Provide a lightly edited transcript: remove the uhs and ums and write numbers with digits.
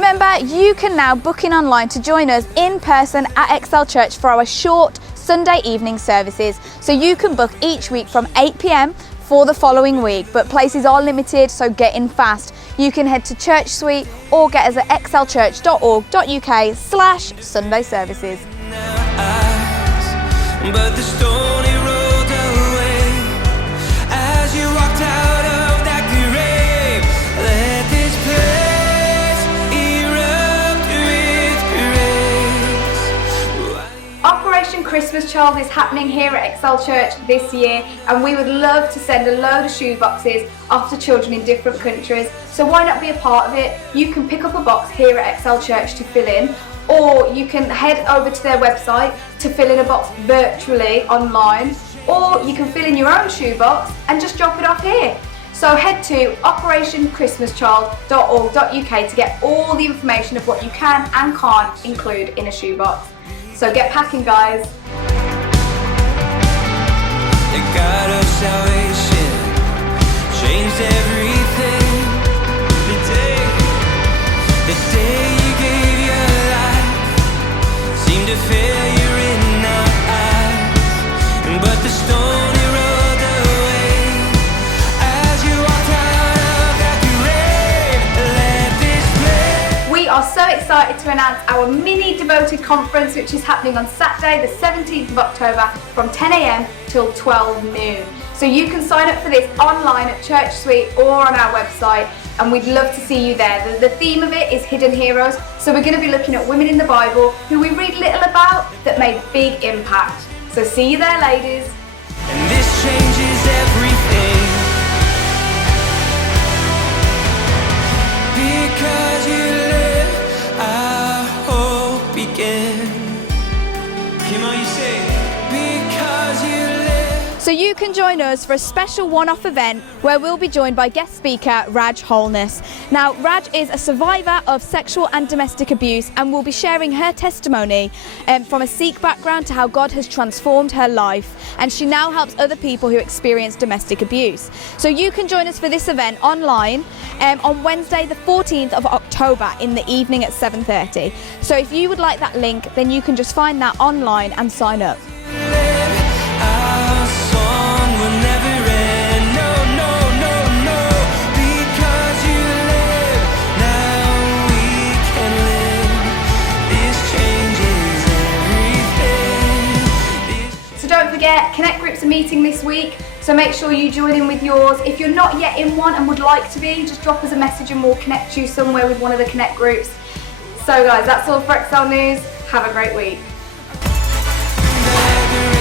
Remember, you can now book in online to join us in person at Excel Church for our short Sunday evening services. So you can book each week from 8 p.m. for the following week, but places are limited, so get in fast. You can head to Church Suite or get us at excelchurch.org.uk/Sunday services. But the stony road away as you walked out of that grave. Let this place erupt with praise. Operation Christmas Child is happening here at Excel Church this year, and we would love to send a load of shoe boxes off to children in different countries. So why not be a part of it? You can pick up a box here at Excel Church to fill in, or you can head over to their website to fill in a box virtually online, or you can fill in your own shoebox and just drop it off here. So head to operationchristmaschildorg.uk to get all the information of what you can and can't include in a shoebox. So get packing, guys. The God of salvation changed everything. The day you gave your life seemed to fill your in our eyes, but the stony road away as you walked out of that grave. Let this place. We are so excited to announce our mini devoted conference, which is happening on Saturday the 17th of October from 10 a.m. till 12 noon. So you can sign up for this online at Church Suite or on our website, and we'd love to see you there. The theme of it is Hidden Heroes, so we're going to be looking at women in the Bible who we read little about that made big impact. So see you there, ladies. And this changes everything because you live, our hope began. Come on, you say, because you live. So you can join us for a special one-off event where we'll be joined by guest speaker Raj Holness. Now, Raj is a survivor of sexual and domestic abuse and will be sharing her testimony from a Sikh background to how God has transformed her life, and she now helps other people who experience domestic abuse. So you can join us for this event online on Wednesday the 14th of October in the evening at 7:30. So if you would like that link, then you can just find that online and sign up. Our song will never end. No, no, no, no. Because you live, now we can live. This changes everything. So don't forget, Connect groups are meeting this week, so make sure you join in with yours. If you're not yet in one and would like to be, just drop us a message and we'll connect you somewhere with one of the Connect groups. So guys, that's all for Excel News. Have a great week. The